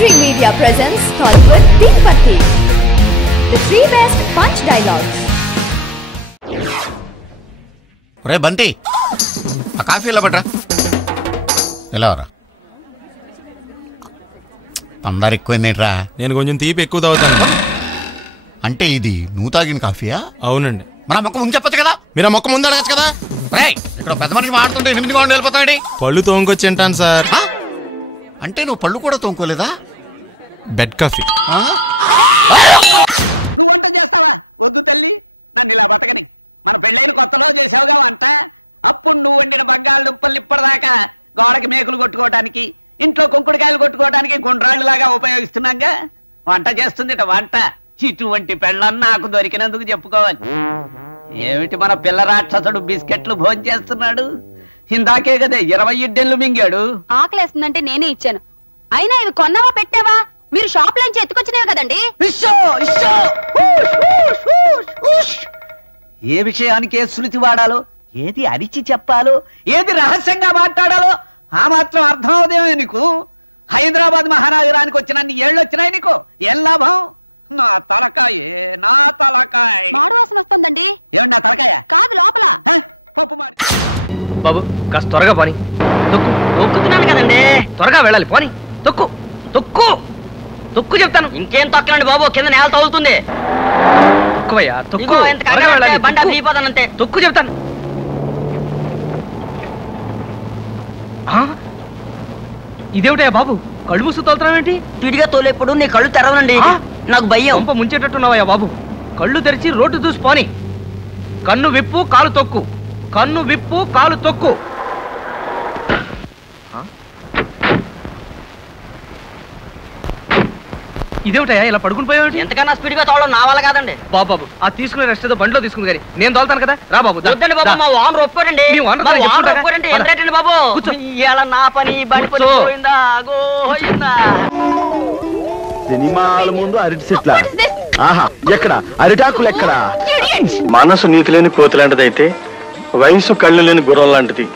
Dream Media presents Tollywood Deepati. The three best punch dialogues. రే బంటి ఆ coffee ఇలా పట్రా ఎలా రా అందరు ఎక్కువైందేట్రా నేను కొంచెం తీపి ఎక్కువ తాగుతాను. అంటే ఇది నువ్వు తాగిన కాఫీయా? అవునండి. మన మొక్క ముందు చెప్పచ్చు కదా. మీరు ఆ మొక్క ముందు అడగచ్చు కదా. ఇక్కడ పెద్ద మనిషి మాడుతుంటే 8 గంటలు వెళ్ళిపోతాడు. పళ్ళు తోముకొచ్చి తింటాను సార్. అంటే నువ్వు పళ్ళు కూడా తోముకోలేదా? Bed coffee. నువ్వు వంట చేస్తావా? వద్దు తల్లి, నన్ను ఇలా బతకని. మన పెళ్ళైన కొత్తలో చేసావుగా వంట. అప్పుడు నువ్వు వండిన బంగాళదుంపల్ని ఇప్పటిదాకా గోడకి మేకులు కొట్టుకోవడానికి, ఇంట్లో కుంకుడుకాయలు కొట్టుకోవడానికి గుండ్రాళ్ళలాగా ఉపయోగిస్తున్నాగా. వంట చేస్తుందిట వంట. ఇటువంటి పెళ్ళని నాకు దొరికినందుకు చెప్పుకోవాలి. ఏమిటి మన పిల్ల రాక్షసుడు బిస్కెట్లు భోజనం చేస్తున్నాడు? ఇందాకే కదా 20 ఇడ్డెన్లు మింగాడు. ఆకలేస్తుందంటే నేనే ఇచ్చాను. అయినా ఇవి కొన్నావా పెట్టావా? మీరు షాప్ లోంచి ఎత్తుకొచ్చినవి కదండి. ఏ విషయానికి ఏ శృతి వాడాలో, ఏది అరిచి చెప్పాలో, ఏది రహస్యంగా మాట్లాడాలో ఆ మాత్రం అర్థం అవుదేమో నీకు. హైదరాబాద్ మహానగరానికి వచ్చినన్ని ఏళ్ళు వచ్చినాయి నీకు. ఏం లాభం? నా తలకాయ, నా తలకాయ మాడు వాసన వస్తుందండి. ఏమండి నా తలకాయ? కాదు లోపల. పప్పు మాడి. బాబు కాస్త త్వరగా పోని. తొక్కు తొక్కుతున్నాను కదండి, త్వరగా వెళ్ళాలి. పోని తొక్కు తొక్కు తొక్కు చెప్తాను. ఇంకేం తొక్కలండి బాబు, కింద నేల తగులుతుంది. తొక్కువయ్యా తొక్కు, బండి తొక్కు చెప్తాను. ఇదేమిటయ్యా బాబు, కళ్ళు మూసు తోలుతున్నావేంటి? స్పీడ్గా తోలేప్పుడు నీ కళ్ళు తెరవనండి, నాకు భయం. పంప ముంచేటట్టున్నావయ్యా బాబు. కళ్ళు తెరిచి రోడ్డు చూసి పోని. కన్ను విప్పు కాలు తొక్కు, కన్ను విప్పు కాలు తొక్కు. ఇదేమిటయ్యా ఇలా పడుకుని పోయావు? ఎంతకన్నా స్పీడ్గా తోవడం నా వల్ల కాదండి. బాబు ఆ తీసుకునే రెస్ట్ ఏదో బండిలో తీసుకుంది కానీ నేను తోలుతాను కదా. రా బాబు. వద్దండి బాబు, మా ఓనర్ ఒప్పుకోరండి. ఎంత బాబు, ఇలా నా పని బండి పోయిందా గోయిందా. సినిమాల ముందు అరటి చెట్ల ఆహా ఎక్కడ అరిటాకులు ఎక్కడ? మనసు నీతి లేని కోతి లాంటిదైతే వయసు కళ్ళు లేని గుర్రం లాంటిది.